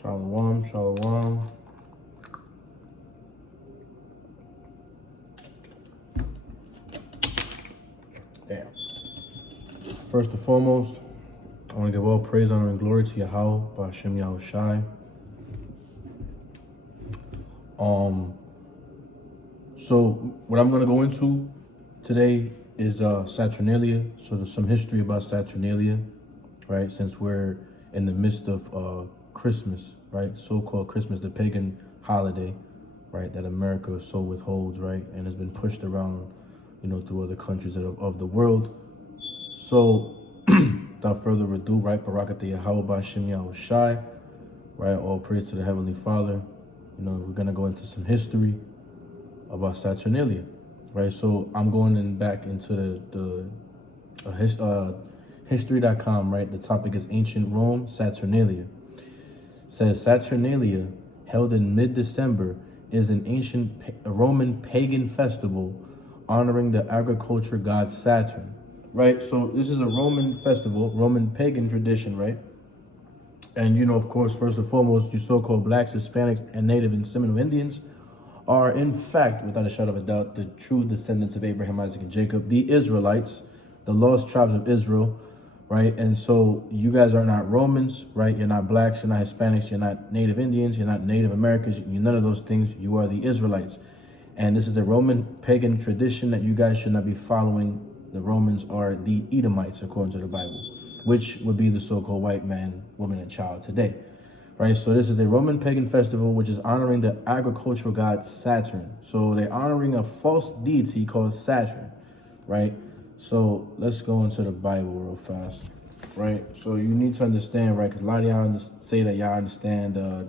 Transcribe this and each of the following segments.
Shalom, shalom. Damn. First and foremost, I want to give all praise, honor, and glory to Yahweh, Ba'ashem Yahushai. So what I'm going to go into today is Saturnalia. So there's some history about Saturnalia, right? Since we're in the midst of Christmas, right? So-called Christmas, the pagan holiday, right? That America so withholds, right? And has been pushed around, through other countries of the world. So without further ado, right? Barakatah Yahweh Ba'ashem Yahushai, right? All praise to the Heavenly Father. We're going to go into some history about Saturnalia, right? So I'm going back into the history.com, right? The topic is Ancient Rome, Saturnalia. It says Saturnalia, held in mid-December, is an ancient Roman pagan festival honoring the agriculture god Saturn, right? So this is a Roman festival, Roman pagan tradition, right? And, of course, first and foremost, you so-called blacks, Hispanics, and Native and Seminole Indians are, in fact, without a shadow of a doubt, the true descendants of Abraham, Isaac, and Jacob, the Israelites, the lost tribes of Israel, right? And so you guys are not Romans, right? You're not blacks, you're not Hispanics, you're not Native Indians, you're not Native Americans, you're none of those things. You are the Israelites. And this is a Roman pagan tradition that you guys should not be following. The Romans are the Edomites, according to the Bible, which would be the so-called white man, woman, and child today. Right, so this is a Roman pagan festival which is honoring the agricultural god Saturn. So they're honoring a false deity called Saturn, right? So let's go into the Bible real fast, right? So you need to understand, right? Because a lot of y'all say that y'all understand the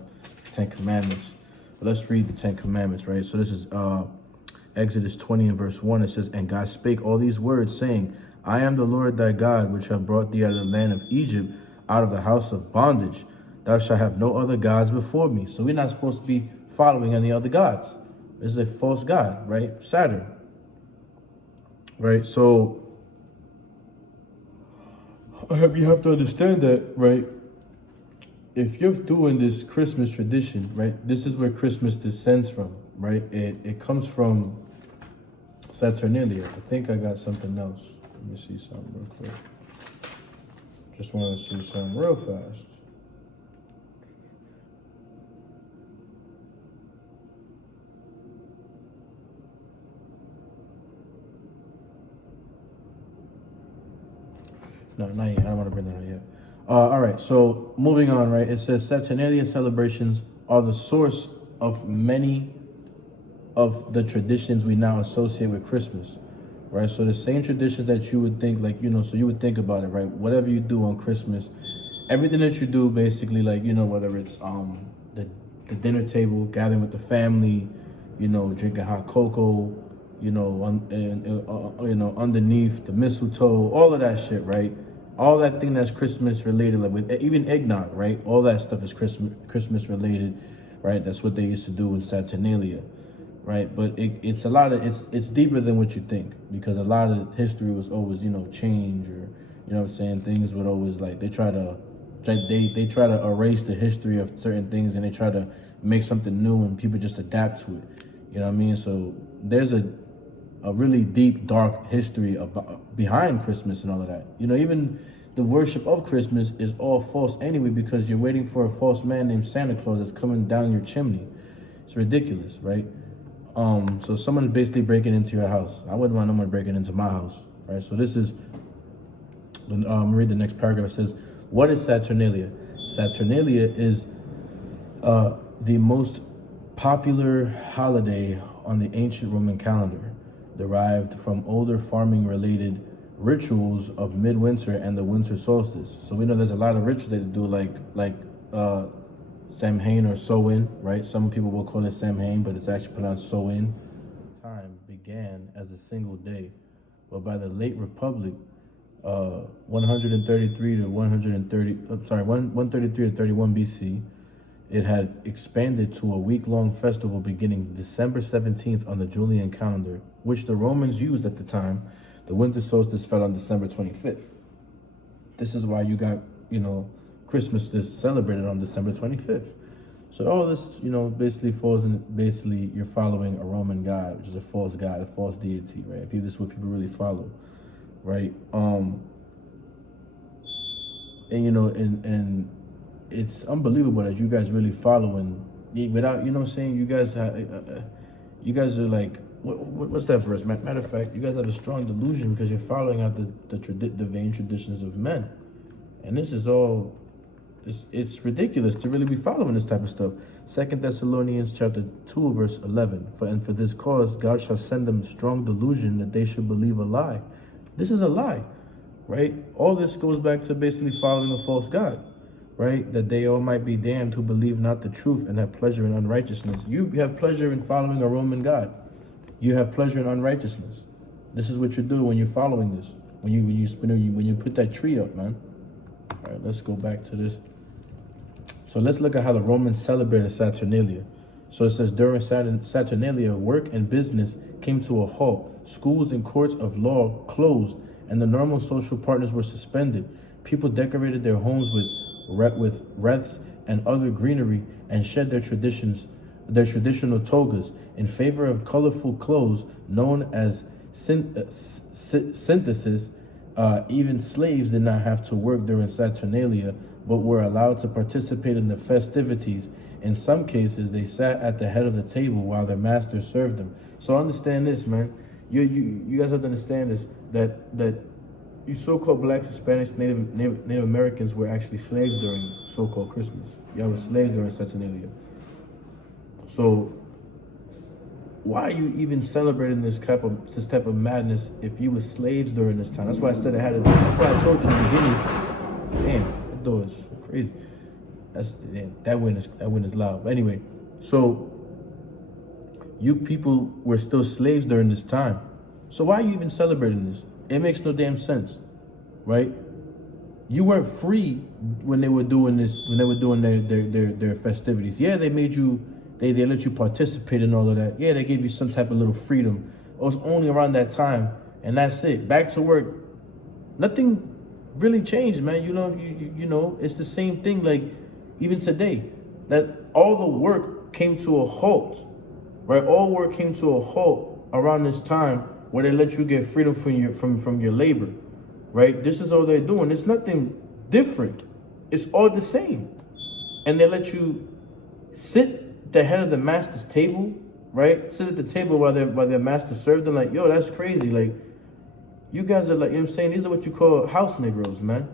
Ten Commandments. But let's read the Ten Commandments, right? So this is Exodus 20 and verse 1. It says, "And God spake all these words, saying, I am the Lord thy God, which have brought thee out of the land of Egypt, out of the house of bondage. Thou shalt have no other gods before me." So we're not supposed to be following any other gods. This is a false god, right? Saturn. Right? So you have to understand that, right? If you're doing this Christmas tradition, right? This is where Christmas descends from, right? It comes from Saturnalia. I think I got something else. Let me see something real quick. Just want to see something real fast. No, not yet. I don't want to bring that up yet. All right, so moving on, right? It says Saturnalia celebrations are the source of many of the traditions we now associate with Christmas, right? So the same traditions that you would think, so you would think about it, right? Whatever you do on Christmas, everything that you do, basically, whether it's the dinner table, gathering with the family, drinking hot cocoa, underneath the mistletoe, all of that shit, right? All that thing that's Christmas related, like with even eggnog, right? All that stuff is Christmas related, right? That's what they used to do in Saturnalia, right? But it's a lot of it's deeper than what you think, because a lot of history was always change, or things would always they try to erase the history of certain things, and they try to make something new, and people just adapt to it. You know what I mean? So there's a really deep, dark history behind Christmas and all of that. Even the worship of Christmas is all false anyway, because you're waiting for a false man named Santa Claus that's coming down your chimney. It's ridiculous, right? So someone's basically breaking into your house. I wouldn't want no one breaking into my house, right? So this is, read the next paragraph. It says, what is Saturnalia? Saturnalia is the most popular holiday on the ancient Roman calendar, derived from older farming-related rituals of midwinter and the winter solstice. So we know there's a lot of rituals they do, like Samhain or Soin, right? Some people will call it Samhain, but it's actually pronounced Soin. Time began as a single day, but by the late Republic, 133 to 31 BC, it had expanded to a week-long festival beginning December 17th on the Julian calendar, which the Romans used at the time. The winter solstice fell on December 25th. This is why you got, Christmas is celebrated on December 25th. So all this, basically falls in, basically you're following a Roman god, which is a false god, a false deity, right? This is what people really follow, right? And and it's unbelievable that you guys really following without, what I'm saying, you guys are like, what's that verse? Matter of fact, you guys have a strong delusion because you're following out the vain traditions of men, and this is all. It's ridiculous to really be following this type of stuff. 2 Thessalonians chapter 2 verse 11. For this cause God shall send them strong delusion that they should believe a lie. This is a lie, right? All this goes back to basically following a false god, right? That they all might be damned who believe not the truth and have pleasure in unrighteousness. You have pleasure in following a Roman god. You have pleasure in unrighteousness. This is what you do when you're following this. When you put that tree up, man. All right, let's go back to this. So let's look at how the Romans celebrated Saturnalia. So it says, during Saturnalia, work and business came to a halt. Schools and courts of law closed, and the normal social partners were suspended. People decorated their homes with wreaths and other greenery and shed their traditional togas in favor of colorful clothes known as synthesis. Even slaves did not have to work during Saturnalia, but were allowed to participate in the festivities. In some cases, they sat at the head of the table while their masters served them. So understand this, man. You guys have to understand this, that you so-called blacks, Hispanics, Native Americans were actually slaves during so-called Christmas. Y'all were slaves during Saturnalia. So why are you even celebrating this type of madness if you were slaves during this time? That's why I said that's why I told you in the beginning. Damn, that door is crazy. That wind is loud. But anyway, so you people were still slaves during this time. So why are you even celebrating this? It makes no damn sense, right? You weren't free when they were doing this, when they were doing their festivities. Yeah, they made you. They let you participate in all of that. Yeah, they gave you some type of little freedom. It was only around that time, and that's it. Back to work. Nothing really changed, man. You know, it's the same thing. Like even today, that all the work came to a halt, right? All work came to a halt around this time where they let you get freedom from your labor, right? This is all they're doing. It's nothing different. It's all the same, and they let you sit the head of the master's table, right? Sit at the table while their master served them. Like, yo, that's crazy. Like, you guys are like, you know what I'm saying? These are what you call house Negroes, man.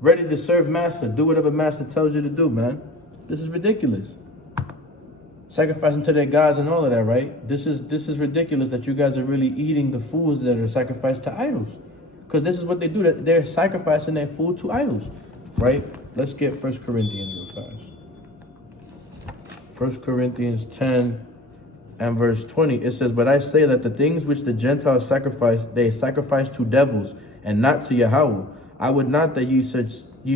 Ready to serve master. Do whatever master tells you to do, man. This is ridiculous. Sacrificing to their gods and all of that, right? This is ridiculous that you guys are really eating the foods that are sacrificed to idols. Because this is what they do. That they're sacrificing their food to idols, right? Let's get 1 Corinthians real fast. 1 Corinthians 10 and verse 20, it says, but I say that the things which the Gentiles sacrifice, they sacrifice to devils and not to Yahweh. I would not that you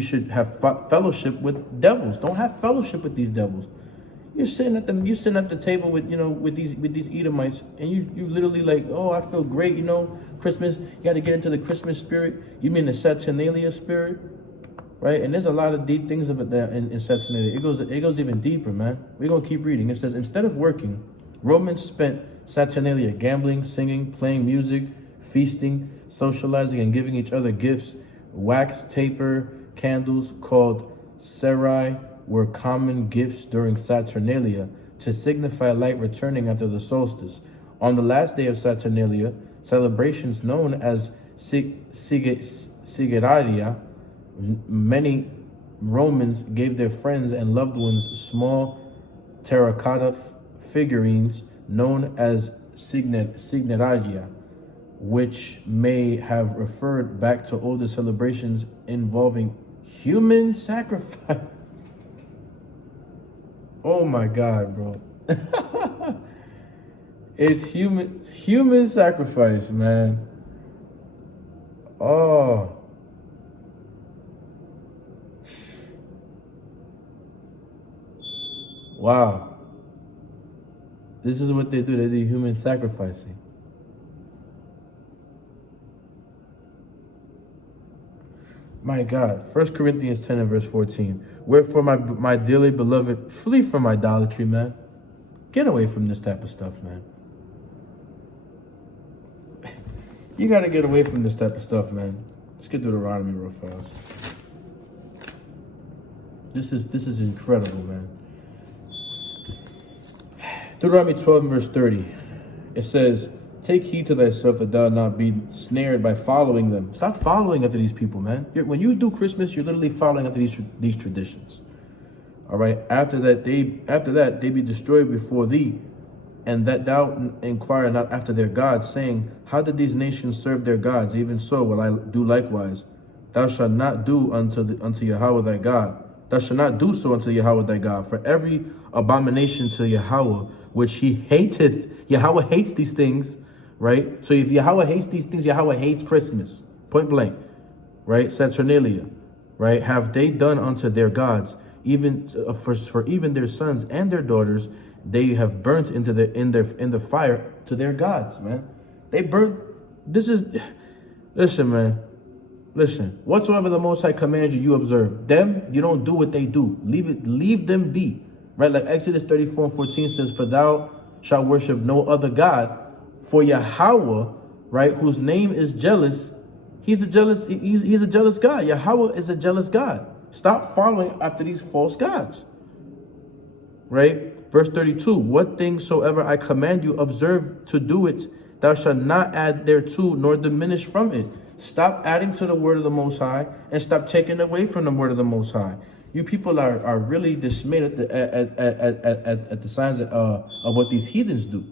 should have fellowship with devils. Don't have fellowship with these devils. You're sitting at the table with these Edomites, and you literally like, oh, I feel great, Christmas. You got to get into the Christmas spirit. You mean the Saturnalia spirit? Right, and there's a lot of deep things about that in Saturnalia. It goes even deeper, man. We're gonna keep reading. It says, instead of working, Romans spent Saturnalia gambling, singing, playing music, feasting, socializing, and giving each other gifts. Wax, taper, candles called SICARII were common gifts during Saturnalia to signify light returning after the solstice. On the last day of Saturnalia, celebrations known as SICARII, many Romans gave their friends and loved ones small terracotta figurines known as Saturnalia, which may have referred back to older celebrations involving human sacrifice. Oh my God, bro. It's human sacrifice, man. Oh. Wow. This is what they do. They do human sacrificing. My God. 1 Corinthians 10 and verse 14. Wherefore, my dearly beloved, flee from idolatry, man. Get away from this type of stuff, man. You got to get away from this type of stuff, man. Let's get Deuteronomy real fast. This is incredible, man. Deuteronomy 12 and verse 30. It says, take heed to thyself that thou not be snared by following them. Stop following after these people, man. When you do Christmas, you're literally following after these traditions. All right. After that, they be destroyed before thee, and that thou inquire not after their gods, saying, how did these nations serve their gods? Even so will I do likewise. Thou shalt not do unto Yahweh thy God. Thou shalt not do so unto Yahweh thy God. For every abomination to Yahweh, which he hateth, Yahweh hates these things, right? So if Yahweh hates these things, Yahweh hates Christmas, point blank, right? Saturnalia, right? Have they done unto their gods, even for even their sons and their daughters, they have burnt in the fire to their gods, man. They burnt. Listen, man. Listen, whatsoever the Most High commands you, you observe. Them, you don't do what they do. Leave them be. Right? Like Exodus 34 and 14 says, for thou shalt worship no other God. For Yahweh, right, whose name is jealous, he's a jealous God. Yahweh is a jealous God. Stop following after these false gods. Right? Verse 32, what things soever I command you, observe to do it. Thou shalt not add thereto, nor diminish from it. Stop adding to the word of the Most High and stop taking away from the word of the Most High. You people are really dismayed at the signs of what these heathens do,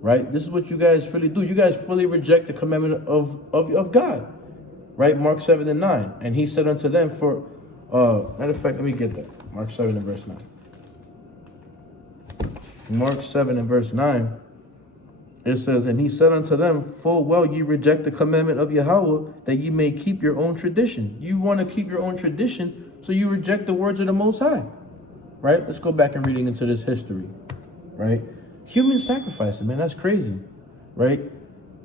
right? This is what you guys really do. You guys fully reject the commandment of God, right? Mark 7 and 9. And he said unto them, for matter of fact, let me get that. Mark 7 and verse 9. Mark 7 and verse 9. It says, and he said unto them, full well ye reject the commandment of Yahweh, that ye may keep your own tradition. You want to keep your own tradition, so you reject the words of the Most High. Right? Let's go back and reading into this history. Right? Human sacrifices, man, that's crazy. Right?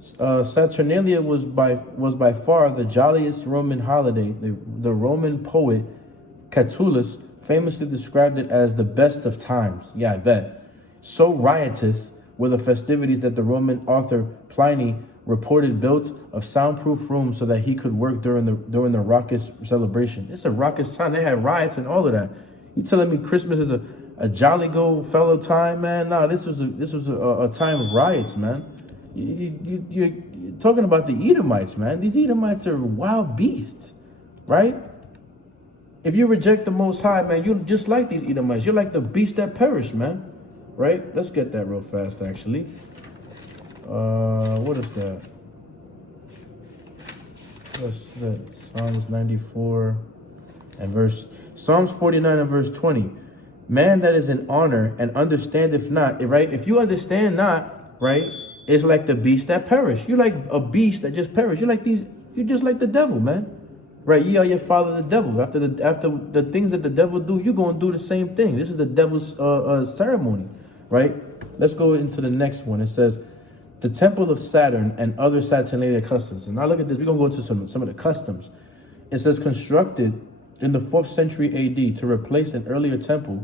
Saturnalia was by far the jolliest Roman holiday. The Roman poet Catullus famously described it as the best of times. Yeah, I bet. So riotous were the festivities that the Roman author Pliny reported built of soundproof rooms so that he could work during the raucous celebration. It's a raucous time. They had riots and all of that. You telling me Christmas is a jolly go fellow time, man? No, this was a time of riots, man. You're talking about the Edomites, man. These Edomites are wild beasts, right? If you reject the Most High, man, you're just like these Edomites. You're like the beast that perished, man. Right? Let's get that real fast, actually. What is that? What's that? Psalms 94 and Psalms 49 and verse 20. Man that is in honor and understandeth not, right? If you understand not, right, it's like the beast that perish. You're like a beast that just perished. You're just like the devil, man. Right? Ye are your father the devil. After the things that the devil do, you're gonna do the same thing. This is the devil's ceremony. Right? Let's go into the next one. It says, the temple of Saturn and other Saturnalia customs. And now look at this. We're going to go into some of the customs. It says, constructed in the 4th century AD to replace an earlier temple.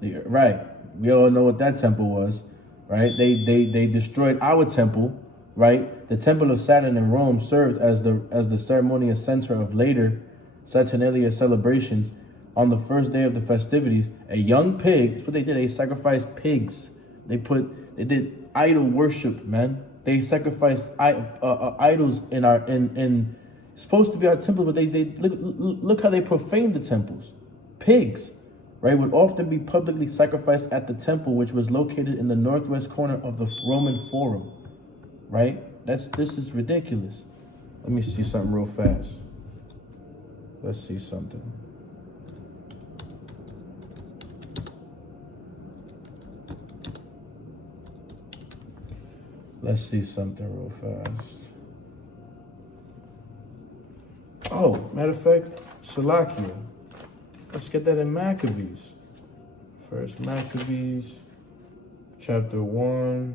Right. We all know what that temple was. Right? They destroyed our temple. Right? The temple of Saturn in Rome served as the ceremonial center of later Saturnalia celebrations. On the first day of the festivities, a young pig, that's what they did. They sacrificed pigs. They did idol worship, man. They sacrificed idols in supposed to be our temple, but they look how they profaned the temples. Pigs, right, would often be publicly sacrificed at the temple, which was located in the northwest corner of the Roman Forum. Right? This is ridiculous. Let me see something real fast. Let's see something. Let's see something real fast. Oh, matter of fact, Salakia. Let's get that in Maccabees. First Maccabees, chapter 1.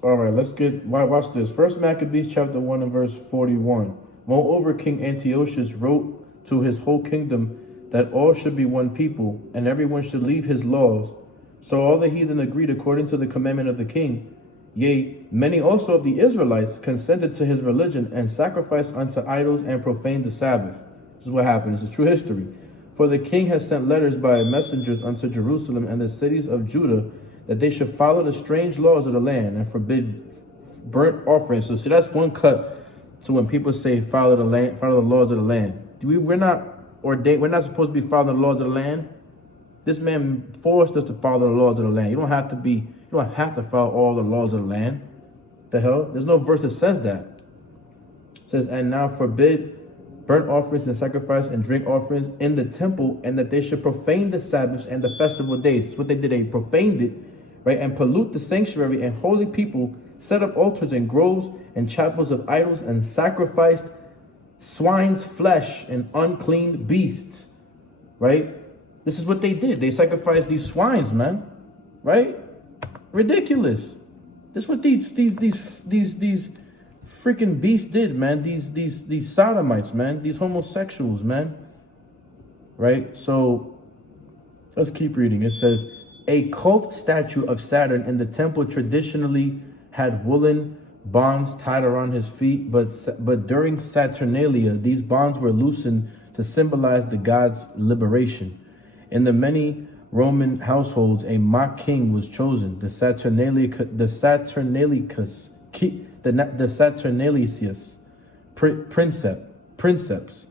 All right, let's get, watch this. First Maccabees chapter 1 and verse 41. Moreover, King Antiochus wrote to his whole kingdom that all should be one people, and everyone should leave his laws. So all the heathen agreed according to the commandment of the king. Yea, many also of the Israelites consented to his religion and sacrificed unto idols and profaned the Sabbath. This is what happened. This is true history. For the king has sent letters by messengers unto Jerusalem and the cities of Judah, that they should follow the strange laws of the land and forbid burnt offerings. So see, that's one cut to when people say follow the land, follow the laws of the land. We're not ordained, we're not supposed to be following the laws of the land. This man forced us to follow the laws of the land. You don't have to follow all the laws of the land. The hell? There's no verse that says that. It says, and now forbid burnt offerings and sacrifice and drink offerings in the temple, and that they should profane the Sabbaths and the festival days. That's what they did. They profaned it, right? And pollute the sanctuary, and holy people set up altars and groves and chapels of idols and sacrificed swine's flesh and unclean beasts, right? This is what they did. They sacrificed these swines, man, right? Ridiculous. This is what these freaking beasts did, man. These sodomites, man. These homosexuals, man. Right? So let's keep reading. It says, a cult statue of Saturn in the temple traditionally had woolen bonds tied around his feet, but during Saturnalia, these bonds were loosened to symbolize the god's liberation. In the many Roman households, a mock king was chosen, the Saturnalicius princeps,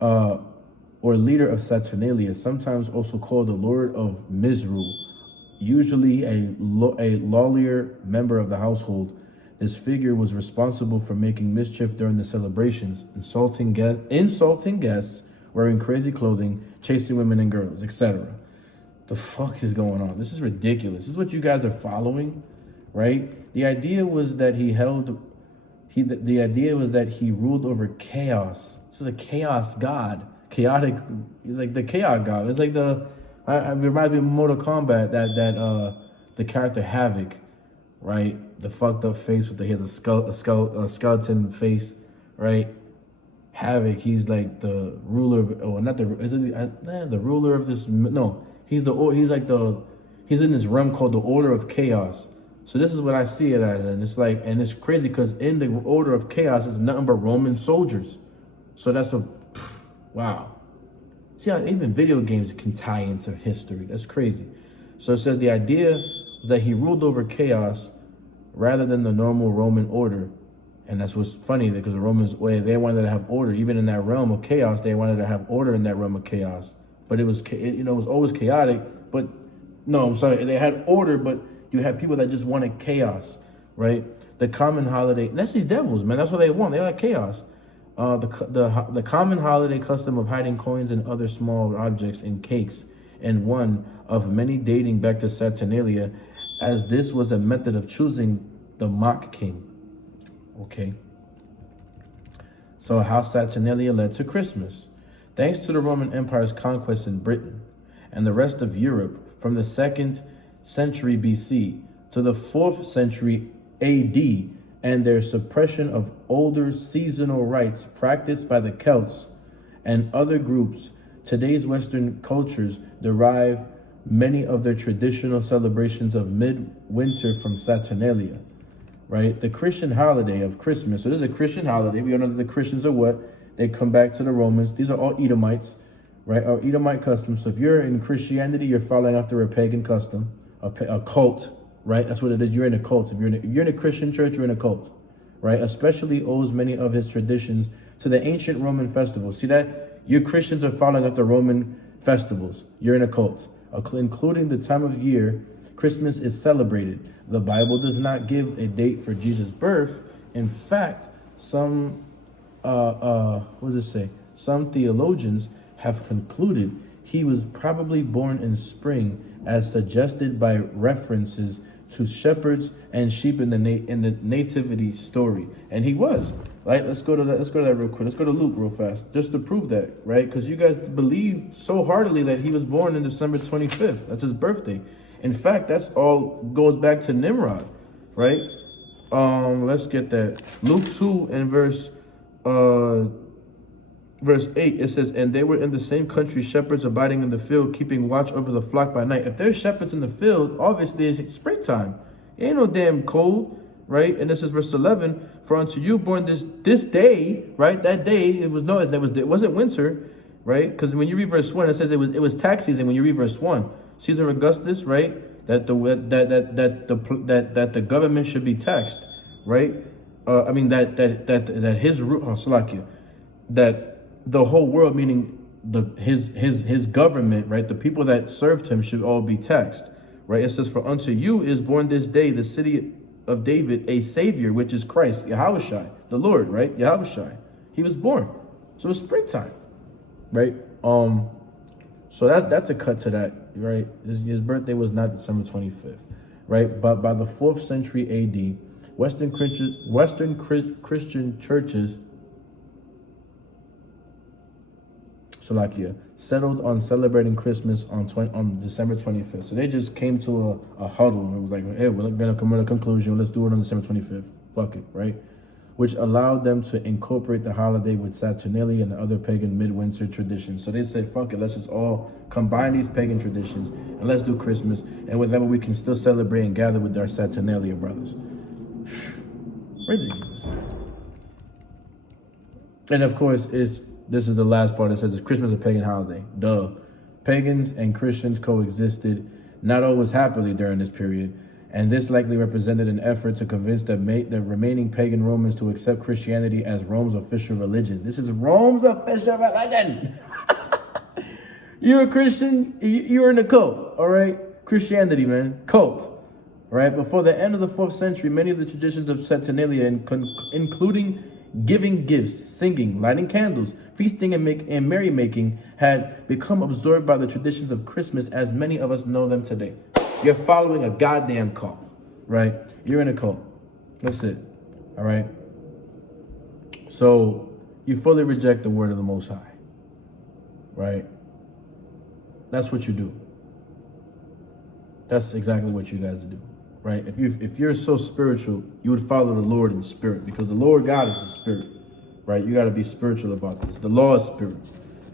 or leader of Saturnalia, sometimes also called the Lord of Misrule, usually a lawlier member of the household. This figure was responsible for making mischief during the celebrations, insulting guests, wearing crazy clothing, chasing women and girls, etc. The fuck is going on? This is ridiculous. This is what you guys are following, right? The idea was that the idea was that he ruled over chaos. This is a chaos god. Chaotic. He's like the chaos god. It's like it reminds me of Mortal Kombat, the character Havoc, right? The fucked up face he has a skeleton face, right? Havoc, he's like the ruler of, the ruler of this, no, he's in this realm called the Order of Chaos. So this is what I see it as, and it's crazy because in the Order of Chaos, it's nothing but Roman soldiers. So that's wow. See how even video games can tie into history. That's crazy. So it says the idea was that he ruled over chaos rather than the normal Roman order. And that's what's funny, because the Romans, they wanted to have order. Even in that realm of chaos, they wanted to have order in that realm of chaos. But it was always chaotic. But no, I'm sorry, they had order, but you had people that just wanted chaos, right? The common holiday, that's these devils, man. That's what they want. They like chaos. The common holiday custom of hiding coins and other small objects in cakes, and one of many dating back to Saturnalia, as this was a method of choosing the mock king. Okay. So how Saturnalia led to Christmas. Thanks to the Roman Empire's conquest in Britain and the rest of Europe from the 2nd century BC to the 4th century AD, and their suppression of older seasonal rites practiced by the Celts and other groups, today's Western cultures derive many of their traditional celebrations of midwinter from Saturnalia, right? The Christian holiday of Christmas. So this is a Christian holiday. We all know that the Christians are what? They come back to the Romans. These are all Edomites, right? Or Edomite customs. So if you're in Christianity, you're following after a pagan custom, a cult, right? That's what it is. You're in a cult. If you're in a Christian church, you're in a cult, right? Especially owes many of his traditions to the ancient Roman festivals. See that? You Christians are following after Roman festivals. You're in a cult, including the time of year Christmas is celebrated. The Bible does not give a date for Jesus' birth. In fact, some what does it say? Some theologians have concluded he was probably born in spring, as suggested by references to shepherds and sheep in the nativity story. And he was, right? Let's go to that real quick. Let's go to Luke real fast, just to prove that, right? Because you guys believe so heartily that he was born on December 25th. That's his birthday. In fact, that's all goes back to Nimrod, right? Let's get that. Luke 2 and verse 8, it says, and they were in the same country, shepherds abiding in the field, keeping watch over the flock by night. If there's shepherds in the field, obviously it's springtime. It ain't no damn cold, right? And this is verse 11, for unto you born this day, right? That day, it wasn't winter, right? Because when you read verse 1, it says it was tax season. When you read verse 1, Caesar Augustus, right? That the government should be taxed, right? That the whole world, meaning his government, right? The people that served him should all be taxed, right? It says, for unto you is born this day the city of David a savior, which is Christ, Yahushai, the Lord, right? Yahushai, he was born, so it's springtime, right? So that's a cut to that, right? His birthday was not December 25th, right? But by the 4th century AD, Western Christian churches, Salakia, settled on celebrating Christmas on December 25th. So they just came to a huddle and it was like, hey, we're gonna come to a conclusion. Let's do it on December 25th. Fuck it, right? Which allowed them to incorporate the holiday with Saturnalia and the other pagan midwinter traditions. So they said, fuck it, let's just all combine these pagan traditions and let's do Christmas. And with that, we can still celebrate and gather with our Saturnalia brothers. Ridiculous, man. And of course, this is the last part. It says, is Christmas a pagan holiday? Duh. Pagans and Christians coexisted, not always happily during this period, and this likely represented an effort to convince the remaining pagan Romans to accept Christianity as Rome's official religion. This is Rome's official religion. You're a Christian, you're in a cult, all right? Christianity, man, cult. Right? Before the end of the 4th century, many of the traditions of Saturnalia, including giving gifts, singing, lighting candles, feasting, and merrymaking, had become absorbed by the traditions of Christmas as many of us know them today. You're following a goddamn cult, right? You're in a cult. That's it, all right? So you fully reject the word of the Most High, right? That's what you do. That's exactly what you guys do. Right? If you're so spiritual, you would follow the Lord in spirit, because the Lord God is a spirit, right? You got to be spiritual about this. The law is spirit,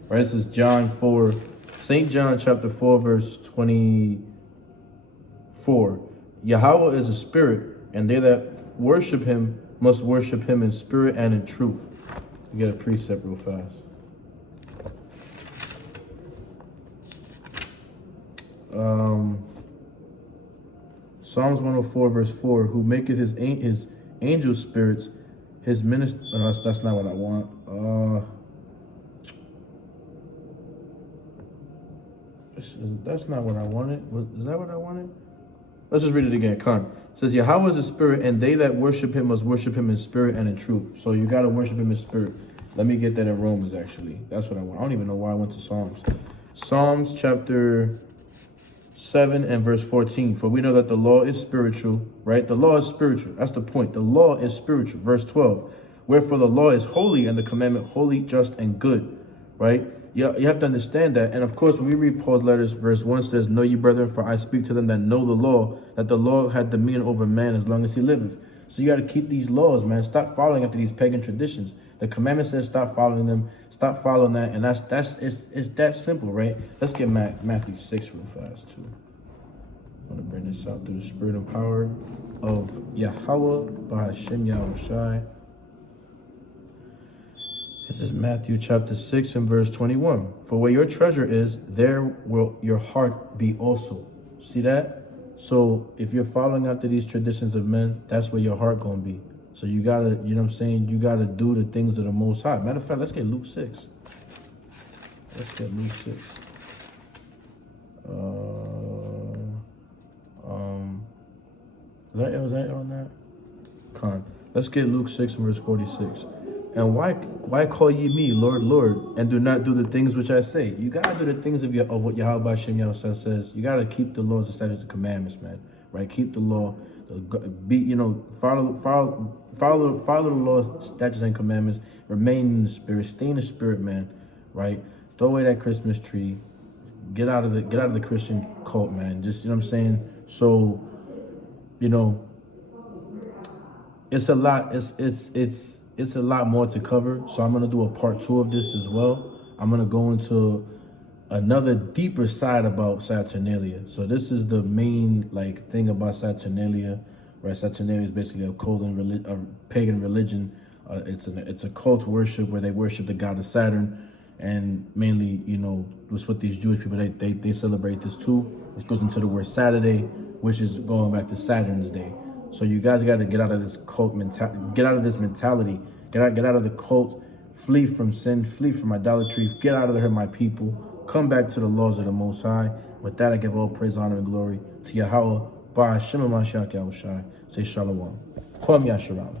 right? This is John 4, St. John chapter 4, verse 24. Yahweh is a spirit, and they that worship him must worship him in spirit and in truth. You get a precept real fast. Psalms 104 verse 4, who maketh his angel spirits his minister. That's not what I want. That's not what I wanted. Is that what I wanted? Let's just read it again. It says, Yahweh is a spirit, and they that worship him must worship him in spirit and in truth. So you got to worship him in spirit. Let me get that in Romans, actually. That's what I want. I don't even know why I went to Psalms. Psalms chapter 7 and verse 14. For we know that the law is spiritual, right? The law is spiritual. That's the point. The law is spiritual. Verse 12. Wherefore the law is holy, and the commandment holy, just, and good, right? You have to understand that. And of course, when we read Paul's letters, verse 1 says, know ye, brethren, for I speak to them that know the law, that the law had dominion over man as long as he liveth. So you got to keep these laws, man. Stop following after these pagan traditions. The commandment says stop following them. Stop following that. And it's that simple, right? Let's get Matthew 6 real fast, too. I'm going to bring this out through the spirit and power of Yahweh by Hashem Yahushai. This is Matthew chapter 6 and verse 21. For where your treasure is, there will your heart be also. See that? So if you're following after these traditions of men, that's where your heart going to be. So you got to, you know what I'm saying? You got to do the things of the Most High. Matter of fact, let's get Luke 6. Let's get Luke 6. Was that on that? Let's get Luke 6 and verse 46. And why call ye me Lord, Lord, and do not do the things which I say? You gotta do the things of what Yahweh Hashem Yahushua says. You gotta keep the laws, the statutes, and commandments, man. Right? Keep the law. Follow the law, statutes, and commandments. Remain in the spirit. Stay in the spirit, man. Right? Throw away that Christmas tree. Get out of the Christian cult, man. Just, you know what I'm saying? So, you know, it's a lot. It's a lot more to cover. So I'm gonna do a part 2 of this as well. I'm gonna go into another deeper side about Saturnalia. So this is the main like thing about Saturnalia, right? Saturnalia is basically a pagan religion. It's a cult worship where they worship the god of Saturn, and mainly, you know, was with these Jewish people. They celebrate this too, which goes into the word Saturday, which is going back to Saturn's day. So you guys got to get out of this cult mentality, get out of this mentality, get out of the cult, flee from sin, flee from idolatry, get out of there, my people, come back to the laws of the Most High. With that, I give all praise, honor, and glory to Yahweh, Ba Hashem HaMashiach Yahushai. Say Shalom. Kwam Yasharal.